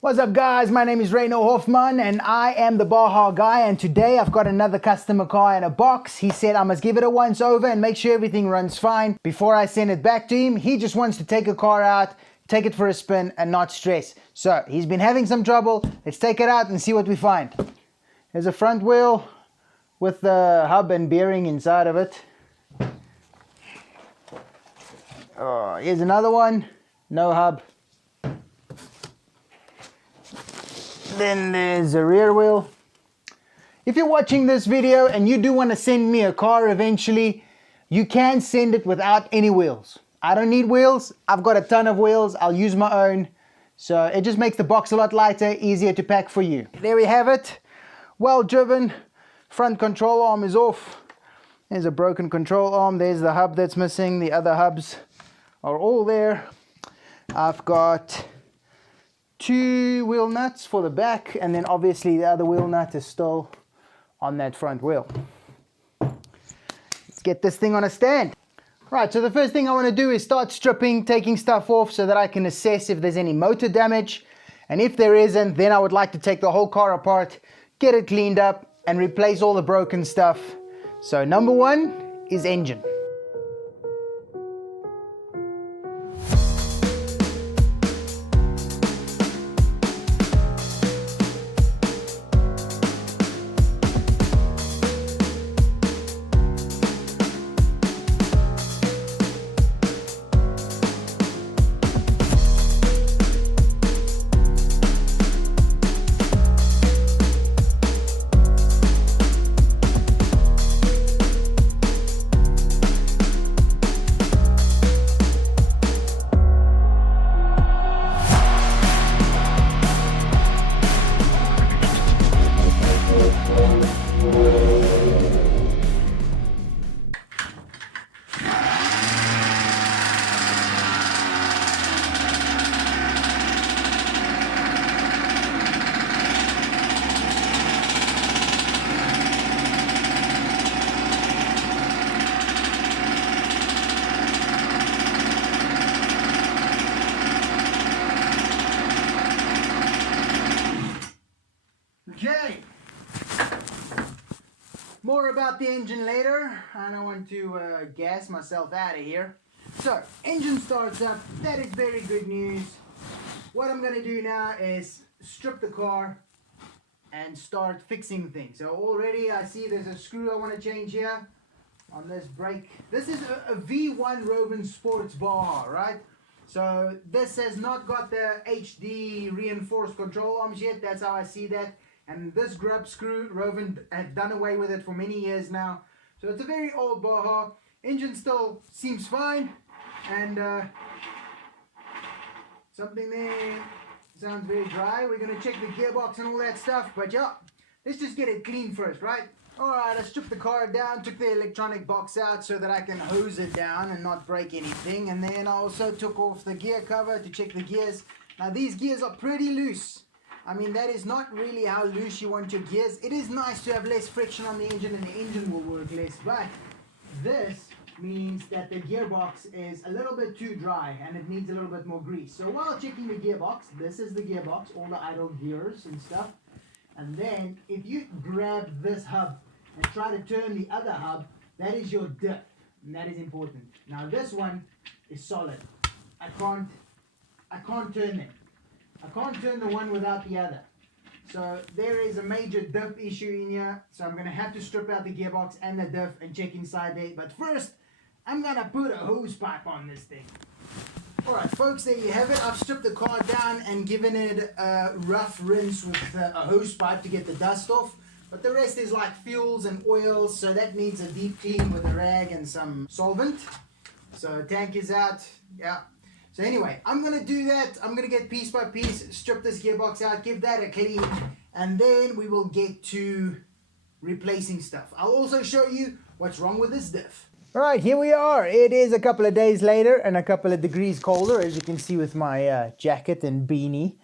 What's up guys, my name is Reino Hoffman and I am the Baja guy, and today I've got another customer car in a box. He said I must give it a once over and make sure everything runs fine before I send it back to him. He just wants to take a car out, take it for a spin and not stress. So he's been having some trouble. Let's take it out and see what we find. There's a front wheel with the hub and bearing inside of it. Oh, here's another one, no hub. Then there's a rear wheel. If you're watching this video and you do want to send me a car eventually, you can send it without any wheels. I don't need wheels. I've got a ton of wheels. I'll use my own. So it just makes the box a lot lighter, easier to pack for you. There we have it. Well driven. Front control arm is off. There's a broken control arm. There's the hub that's missing. The other hubs are all there. I've got 2 wheel nuts for the back, and then obviously the other wheel nut is still on that front wheel. Let's get this thing on a stand. Right, so the first thing I want to do is start stripping, taking stuff off so that I can assess if there's any motor damage, and if there isn't, then I would like to take the whole car apart, get it cleaned up and replace all the broken stuff. So number 1 is engine. Okay, more about the engine later. I don't want to gas myself out of here. So, engine starts up. That is very good news. What I'm going to do now is strip the car and start fixing things. So already I see there's a screw I want to change here on this brake. This is a V1 Roven Sports Baja, right? So this has not got the HD reinforced control arms yet. That's how I see that. And this grub screw, Roven had done away with it for many years now. So it's a very old Baja. Engine still seems fine. And something there sounds very dry. We're going to check the gearbox and all that stuff. But yeah, let's just get it clean first, right? Alright, I stripped the car down, took the electronic box out so that I can hose it down and not break anything. And then I also took off the gear cover to check the gears. Now these gears are pretty loose. I mean, that is not really how loose you want your gears. It is nice to have less friction on the engine and the engine will work less, but this means that the gearbox is a little bit too dry and it needs a little bit more grease. So while checking the gearbox, this is the gearbox, all the idle gears and stuff. And then if you grab this hub and try to turn the other hub, that is your diff, and that is important. Now this one is solid. I can't turn it. I can't turn the one without the other. So there is a major diff issue in here. So I'm going to have to strip out the gearbox and the diff and check inside there. But first, I'm going to put a hose pipe on this thing. Alright folks, there you have it. I've stripped the car down and given it a rough rinse with a hose pipe to get the dust off. But the rest is like fuels and oils. So that needs a deep clean with a rag and some solvent. So tank is out. Yeah. So anyway, I'm going to do that. I'm going to get piece by piece, strip this gearbox out, give that a clean, and then we will get to replacing stuff. I'll also show you what's wrong with this diff. Alright, here we are. It is a couple of days later and a couple of degrees colder, as you can see with my jacket and beanie.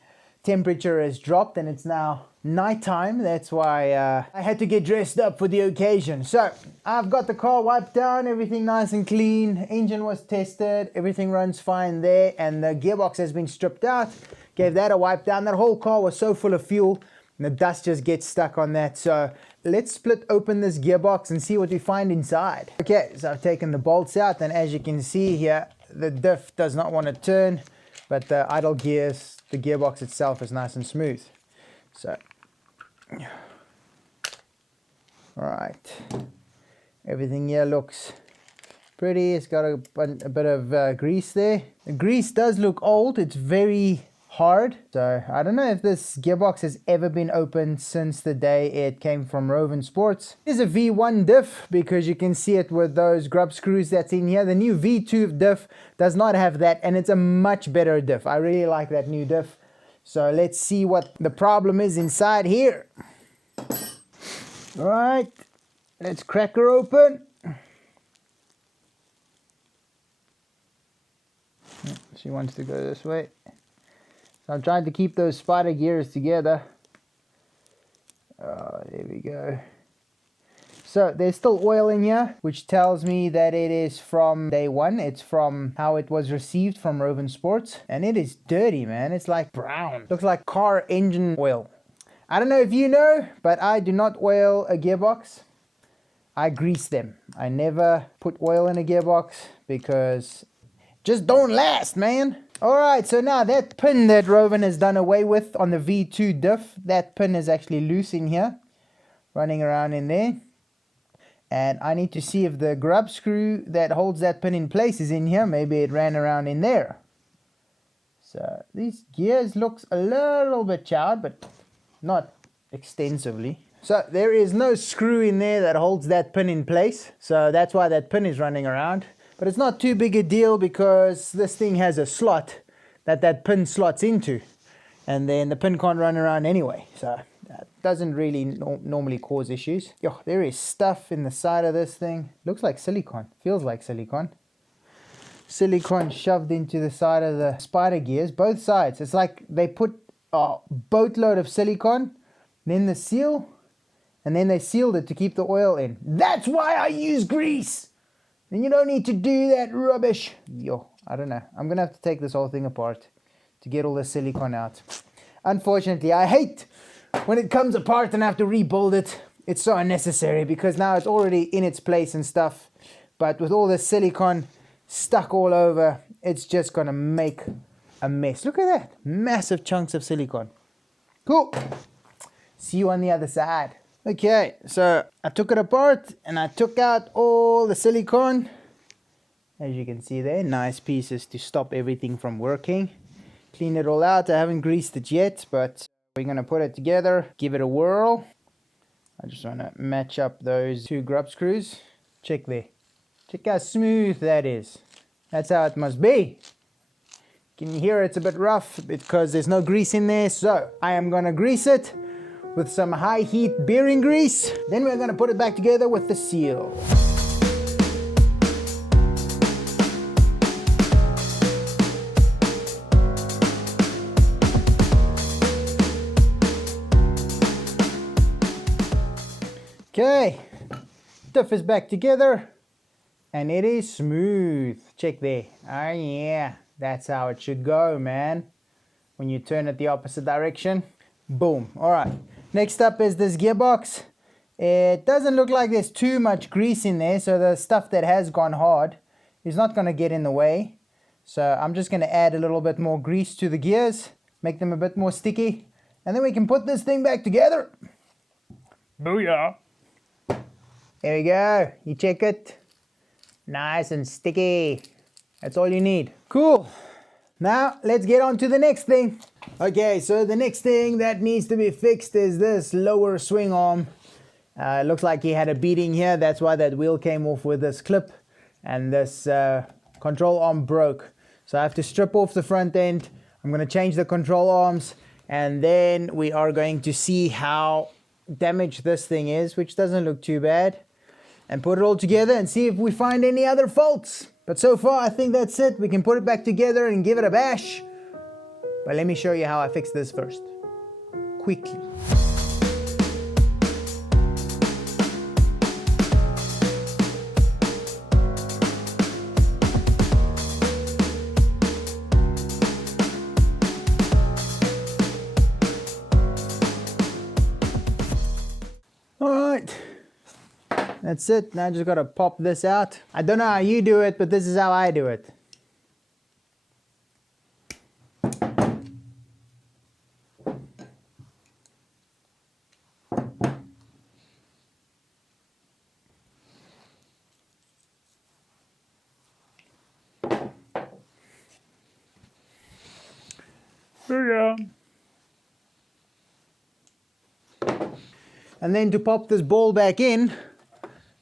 temperature has dropped and it's now nighttime. That's why I had to get dressed up for the occasion. So I've got the car wiped down, everything nice and clean. Engine was tested, everything runs fine there, and the gearbox has been stripped out. Gave that a wipe down. That whole car was so full of fuel and the dust just gets stuck on that. So let's split open this gearbox and see what we find inside. Okay, so I've taken the bolts out, and as you can see here, the diff does not want to turn, but the idle gears, the gearbox itself is nice and smooth. So, all right, everything here looks pretty. It's got a bit of grease there. The grease does look old. It's very hard. So I don't know if this gearbox has ever been opened since the day it came from Roven Sports. It is a V1 diff because you can see it with those grub screws that's in here. The new V2 diff does not have that, and it's a much better diff. I really like that new diff. So let's see what the problem is inside here. All right, let's crack her open. She wants to go this way. So I'm trying to keep those spider gears together. There we go. So there's still oil in here, which tells me that it is from day one. It's from how it was received from Roven Sports. And it is dirty, man. It's like brown. Looks like car engine oil. I don't know if you know, but I do not oil a gearbox. I grease them. I never put oil in a gearbox because just don't last, man. Alright, so now that pin that Roven has done away with on the V2 diff, that pin is actually loose in here, running around in there. And I need to see if the grub screw that holds that pin in place is in here. Maybe it ran around in there. So these gears looks a little bit charred, but not extensively. So there is no screw in there that holds that pin in place. So that's why that pin is running around. But it's not too big a deal because this thing has a slot that pin slots into. And then the pin can't run around anyway. So that doesn't really normally cause issues. Yo, there is stuff in the side of this thing. Looks like silicone. Feels like silicone. Silicone shoved into the side of the spider gears. Both sides. It's like they put a boatload of silicone. Then the seal. And then they sealed it to keep the oil in. That's why I use grease. And you don't need to do that rubbish. Yo, I don't know. I'm going to have to take this whole thing apart to get all the silicone out. Unfortunately, I hate when it comes apart and I have to rebuild it. It's so unnecessary because now it's already in its place and stuff. But with all the silicone stuck all over, it's just going to make a mess. Look at that. Massive chunks of silicone. Cool. See you on the other side. Okay, so I took it apart and I took out all the silicone. As you can see there, nice pieces to stop everything from working. Clean it all out. I haven't greased it yet, but we're going to put it together, give it a whirl. I just want to match up those two grub screws. Check there. Check how smooth that is. That's how it must be. Can you hear it's a bit rough because there's no grease in there? So I am going to grease it with some high heat bearing grease. Then we're going to put it back together with the seal. Okay, diff is back together and it is smooth. Check there. Oh yeah, that's how it should go, man. When you turn it the opposite direction, boom. All right. Next up is this gearbox. It doesn't look like there's too much grease in there, so the stuff that has gone hard is not going to get in the way. So I'm just going to add a little bit more grease to the gears, make them a bit more sticky, and then we can put this thing back together. Booyah! There we go. You check it. Nice and sticky. That's all you need. Cool. Now let's get on to the next thing. Okay, so the next thing that needs to be fixed is this lower swing arm. It looks like he had a beating here. That's why that wheel came off with this clip. And this control arm broke. So I have to strip off the front end. I'm going to change the control arms. And then we are going to see how damaged this thing is, which doesn't look too bad. And put it all together and see if we find any other faults. But so far, I think that's it. We can put it back together and give it a bash. But let me show you how I fix this first, quickly. Alright, that's it. Now I just gotta pop this out. I don't know how you do it, but this is how I do it. Here we go. And then to pop this ball back in,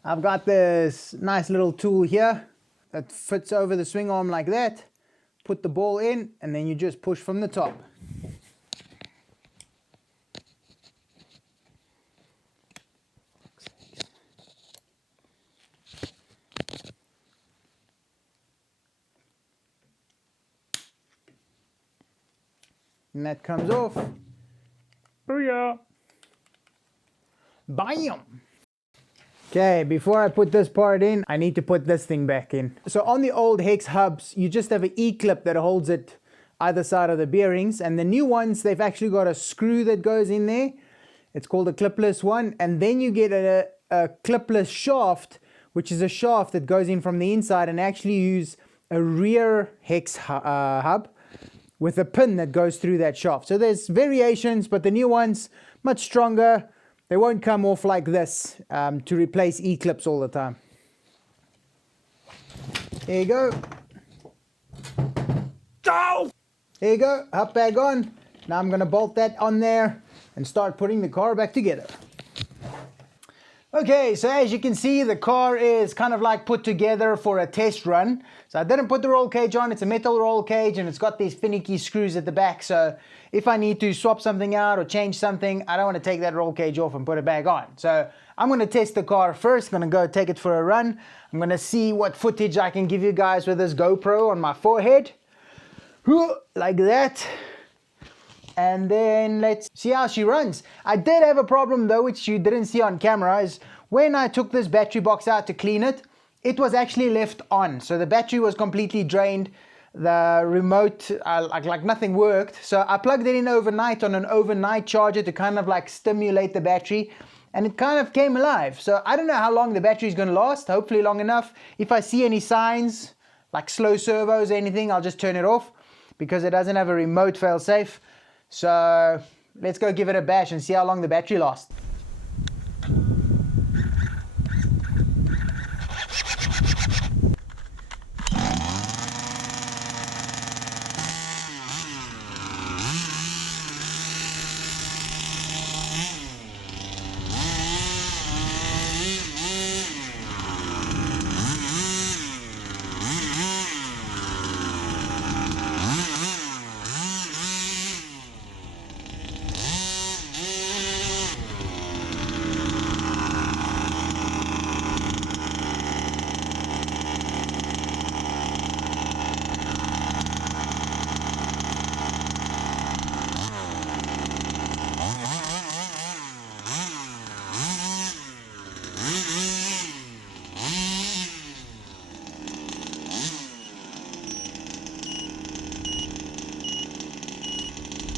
I've got this nice little tool here that fits over the swing arm like that. Put the ball in, and then you just push from the top. And that comes off. Booyah! Bam! Okay, before I put this part in, I need to put this thing back in. So on the old hex hubs, you just have an E-clip that holds it either side of the bearings, and the new ones, they've actually got a screw that goes in there. It's called a clipless one, and then you get a clipless shaft, which is a shaft that goes in from the inside, and actually use a rear hex hub with a pin that goes through that shaft. So there's variations, but the new ones, much stronger. They won't come off like this to replace E-clips all the time. There you go. Go! There you go, hub back on. Now I'm gonna bolt that on there and start putting the car back together. Okay, so as you can see, the car is kind of like put together for a test run. So I didn't put the roll cage on. It's a metal roll cage and it's got these finicky screws at the back. So if I need to swap something out or change something, I don't want to take that roll cage off and put it back on. So I'm going to test the car first. I'm going to go take it for a run. I'm going to see what footage I can give you guys with this GoPro on my forehead. Like that. And then let's see how she runs. I did have a problem though, which you didn't see on camera, is when I took this battery box out to clean it, it was actually left on. So the battery was completely drained. The remote, like nothing worked. So I plugged it in overnight on an overnight charger to kind of like stimulate the battery, and it kind of came alive. So I don't know how long the battery is going to last, hopefully long enough. If I see any signs, like slow servos or anything, I'll just turn it off because it doesn't have a remote fail-safe. So let's go give it a bash and see how long the battery lasts.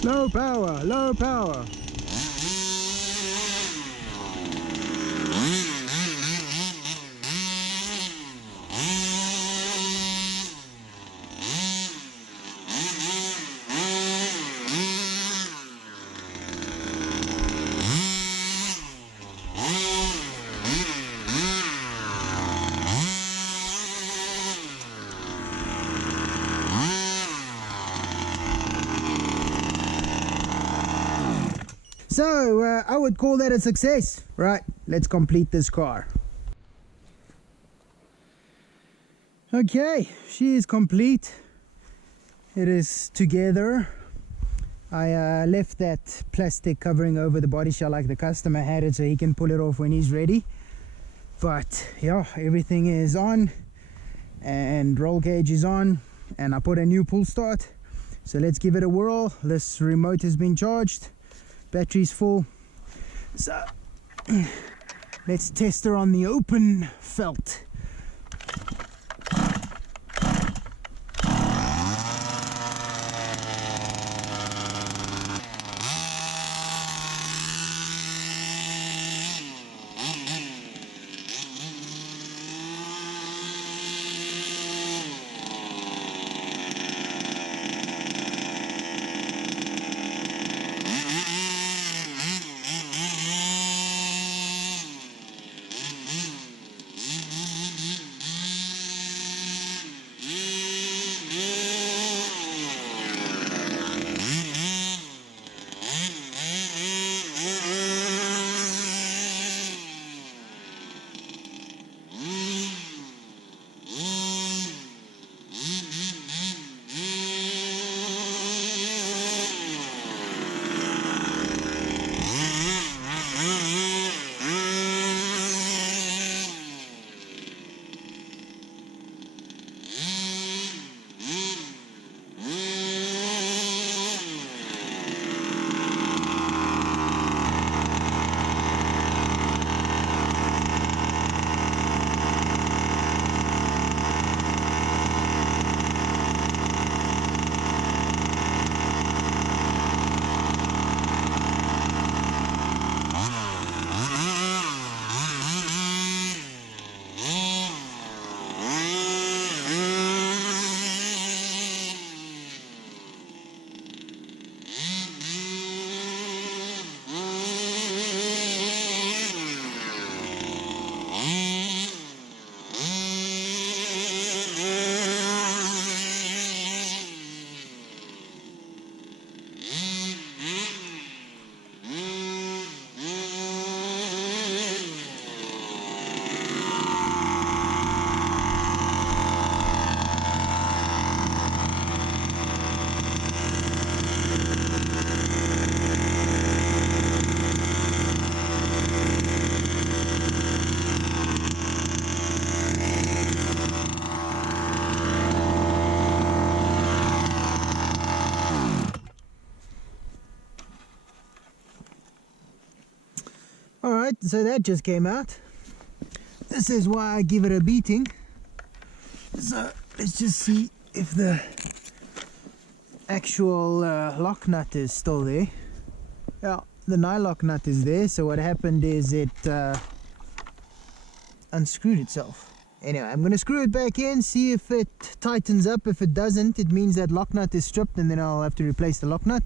Low power, low power. So I would call that a success. Right, let's complete this car. Okay, she is complete. It is together. I left that plastic covering over the body shell like the customer had it, so he can pull it off when he's ready. But yeah, everything is on and roll cage is on, and I put a new pull start. So let's give it a whirl. This remote has been charged, battery's full, so let's test her on the open felt. Alright, so that just came out. This is why I give it a beating. So let's just see if the actual lock nut is still there. Yeah, the nylock nut is there. So what happened is it unscrewed itself. Anyway, I'm going to screw it back in, see if it tightens up. If it doesn't, it means that lock nut is stripped, and then I'll have to replace the lock nut.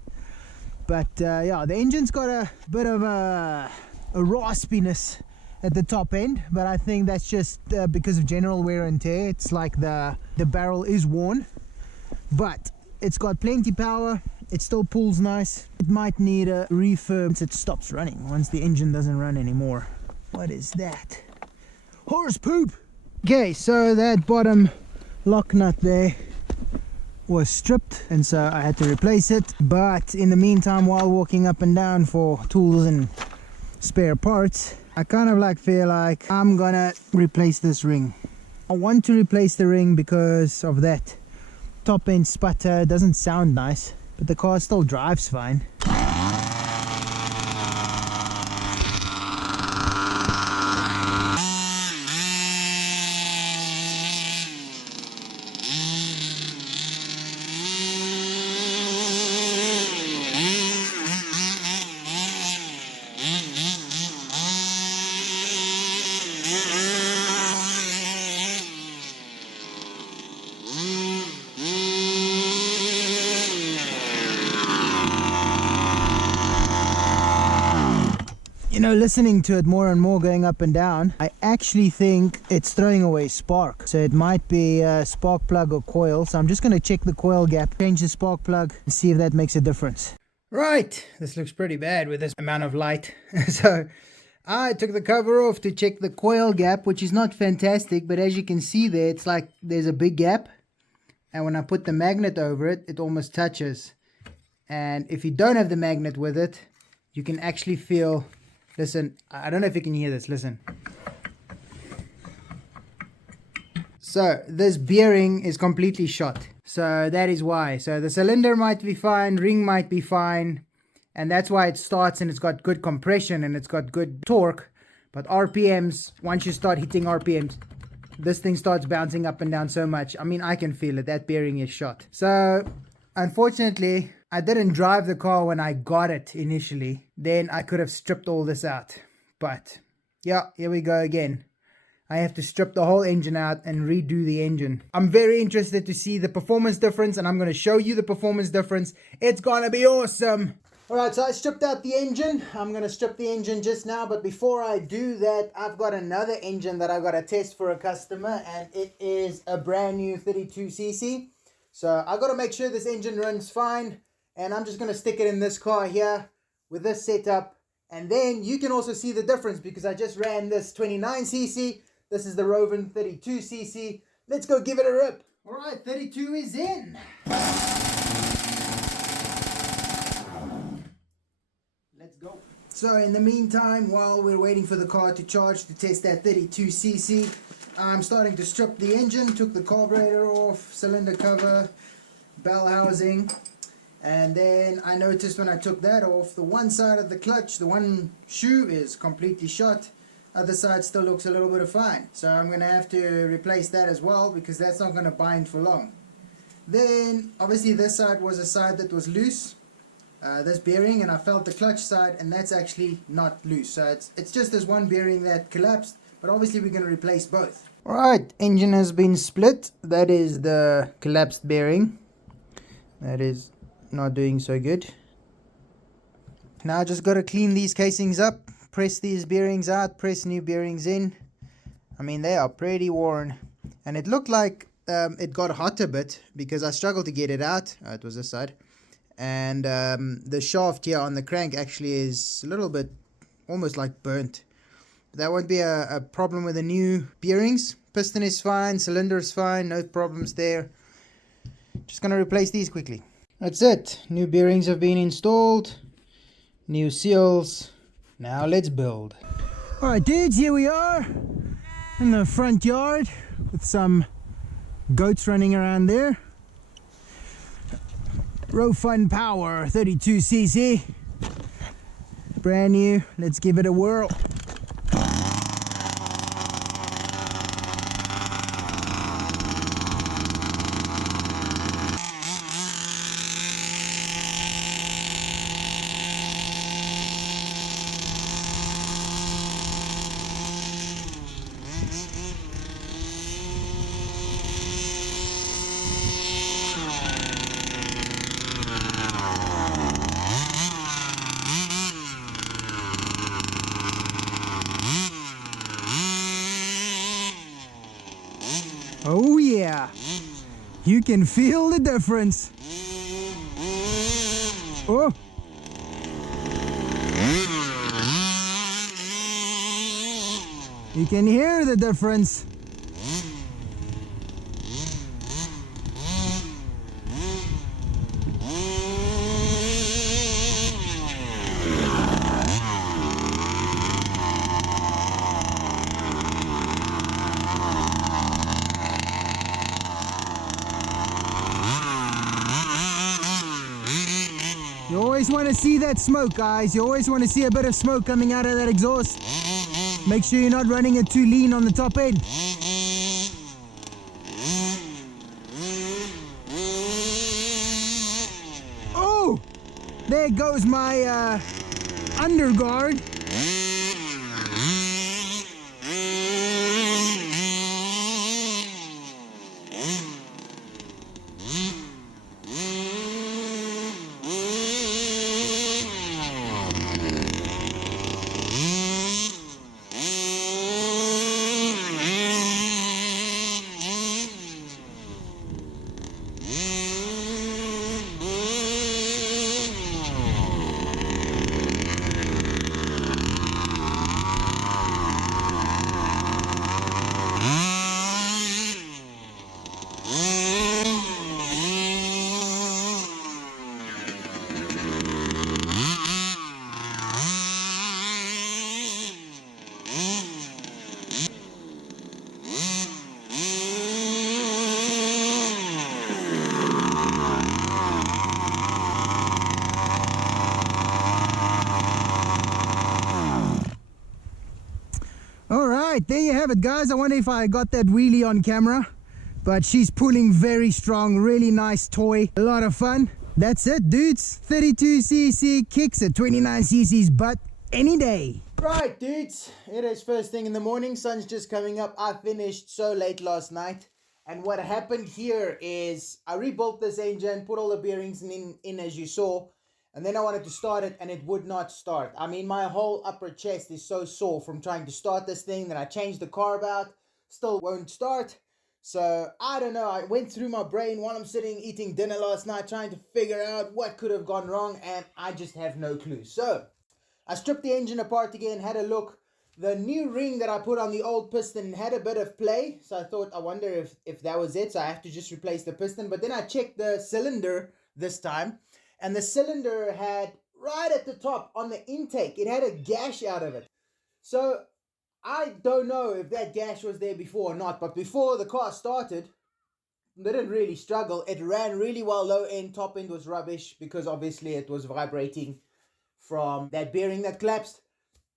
But yeah, the engine's got a bit of a raspiness at the top end, but I think that's just because of general wear and tear. It's like the barrel is worn, but it's got plenty power. It still pulls nice. It might need a refurb once it stops running, once the engine doesn't run anymore. What is that? Horse poop! Okay, so that bottom lock nut there was stripped, and so I had to replace it. But in the meantime, while walking up and down for tools and spare parts, I kind of feel like I'm gonna replace this ring. I want to replace the ring because of that top end sputter. It doesn't sound nice, but the car still drives fine. You know, listening to it more and more going up and down, I actually think it's throwing away spark. So it might be a spark plug or coil. So I'm just going to check the coil gap, change the spark plug, and see if that makes a difference. Right, this looks pretty bad with this amount of light. So I took the cover off to check the coil gap, which is not fantastic, but as you can see there, it's like there's a big gap. And when I put the magnet over it, it almost touches. And if you don't have the magnet with it, you can actually feel... Listen, I don't know if you can hear this, listen. So this bearing is completely shot. So that is why. So the cylinder might be fine, ring might be fine, and that's why it starts and it's got good compression and it's got good torque. But RPMs, once you start hitting RPMs, this thing starts bouncing up and down so much. I mean, I can feel it. That bearing is shot. So unfortunately, I didn't drive the car when I got it initially. Then I could have stripped all this out. But yeah, here we go again. I have to strip the whole engine out and redo the engine. I'm very interested to see the performance difference, and I'm going to show you the performance difference. It's going to be awesome. Alright, so I stripped out the engine. I'm going to strip the engine just now, but before I do that, I've got another engine that I've got to test for a customer, and it is a brand new 32cc. So I've got to make sure this engine runs fine, and I'm just going to stick it in this car here with this setup, and then you can also see the difference because I just ran this 29cc. This is the Roven 32cc. Let's go give it a rip. Alright, 32 is in. Let's go. So in the meantime, while we're waiting for the car to charge to test that 32cc, I'm starting to strip the engine. Took the carburetor off, cylinder cover, bell housing. And then I noticed when I took that off, the one side of the clutch, the one shoe is completely shot. Other side still looks a little bit of fine. So I'm going to have to replace that as well because that's not going to bind for long. Then obviously this side was a side that was loose. This bearing, and I felt the clutch side, and that's actually not loose. So it's just this one bearing that collapsed, but obviously we're going to replace both. Alright, engine has been split. That is the collapsed bearing. That is not doing so good. Now I just got to clean these casings up, press these bearings out, press new bearings in. I mean, they are pretty worn, and it looked like it got hot a bit because I struggled to get it out. It was this side, and the shaft here on the crank actually is a little bit almost like burnt. That won't be a problem with the new bearings. Piston is fine, cylinder is fine, no problems there. Just gonna replace these quickly. That's it. New bearings have been installed, new seals. Now let's build. Alright dudes, here we are in the front yard with some goats running around there. Rofun Power 32cc, brand new. Let's give it a whirl. Oh yeah, you can feel the difference. Oh. You can hear the difference. You always want to see that smoke, guys. You always want to see a bit of smoke coming out of that exhaust. Make sure you're not running it too lean on the top end. Oh! There goes my underguard. Right, there you have it, guys. I wonder if I got that wheelie on camera, but she's pulling very strong. Really nice toy, a lot of fun. That's it, dudes. 32cc kicks at 29cc's butt any day. Right, dudes, it is first thing in the morning. Sun's just coming up. I finished so late last night, and what happened here is I rebuilt this engine, put all the bearings in as you saw, and then I wanted to start it and it would not start. I mean, my whole upper chest is so sore from trying to start this thing. Then I changed the carb out, still won't start. So I don't know, I went through my brain while I'm sitting eating dinner last night trying to figure out what could have gone wrong, and I just have no clue. So I stripped the engine apart again, had a look. The new ring that I put on the old piston had a bit of play, so I thought, I wonder if that was it. So I have to just replace the piston. But then I checked the cylinder this time, and the cylinder had, right at the top on the intake, it had a gash out of it. So I don't know if that gash was there before or not, but before the car started, didn't really struggle. It ran really well. Low end, top end was rubbish because obviously it was vibrating from that bearing that collapsed.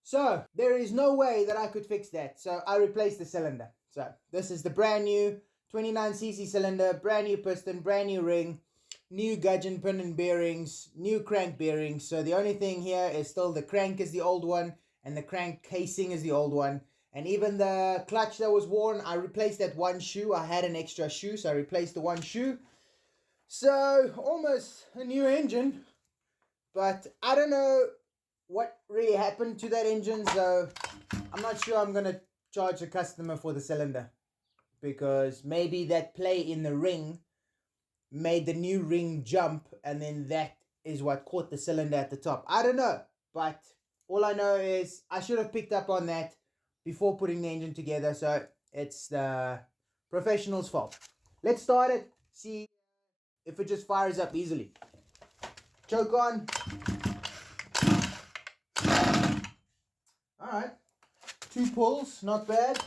So there is no way that I could fix that. So I replaced the cylinder. So this is the brand new 29cc cylinder, brand new piston, brand new ring, new gudgeon pin and bearings, new crank bearings. So the only thing here is still the crank is the old one, and the crank casing is the old one. And even the clutch that was worn, I replaced that one shoe. I had an extra shoe, so I replaced the one shoe. So almost a new engine. But I don't know what really happened to that engine, so I'm not sure I'm going to charge the customer for the cylinder. Because maybe that play in the ring made the new ring jump, and then that is what caught the cylinder at the top. I don't know, but all I know is I should have picked up on that before putting the engine together, so it's the professional's fault. Let's start it, see if it just fires up easily. Choke on. Alright, 2 pulls, not bad.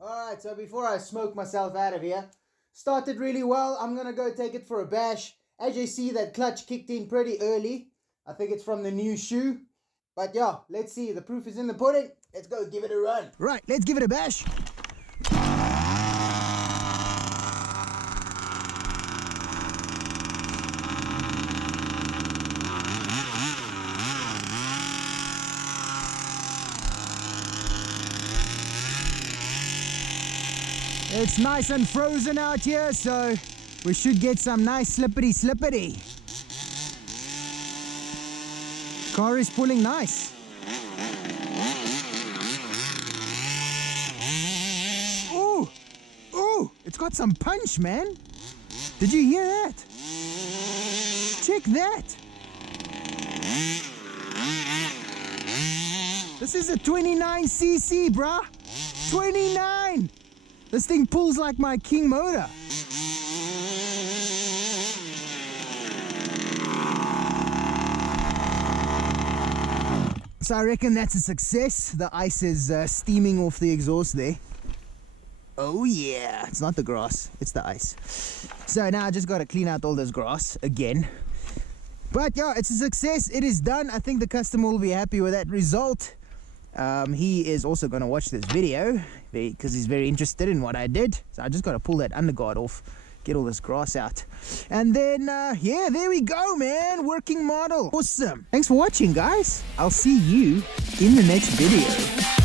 Alright, so before I smoke myself out of here, started really well. I'm going to go take it for a bash. As you see, that clutch kicked in pretty early. I think it's from the new shoe. But yeah, let's see. The proof is in the pudding. Let's go give it a run. Right, let's give it a bash. It's nice and frozen out here, so we should get some nice slippity. Car is pulling nice. Ooh, it's got some punch, man. Did you hear that? Check that. This is a 29cc, bruh. 29. This thing pulls like my King motor. So I reckon that's a success. The ice is steaming off the exhaust there. Oh yeah, it's not the grass, it's the ice. So now I just got to clean out all this grass again. But yeah, it's a success. It is done. I think the customer will be happy with that result. He is also going to watch this video because he's very interested in what I did. So I just got to pull that underguard off, get all this grass out, and then yeah, there we go, man. Working model. Awesome. Thanks for watching, guys. I'll see you in the next video.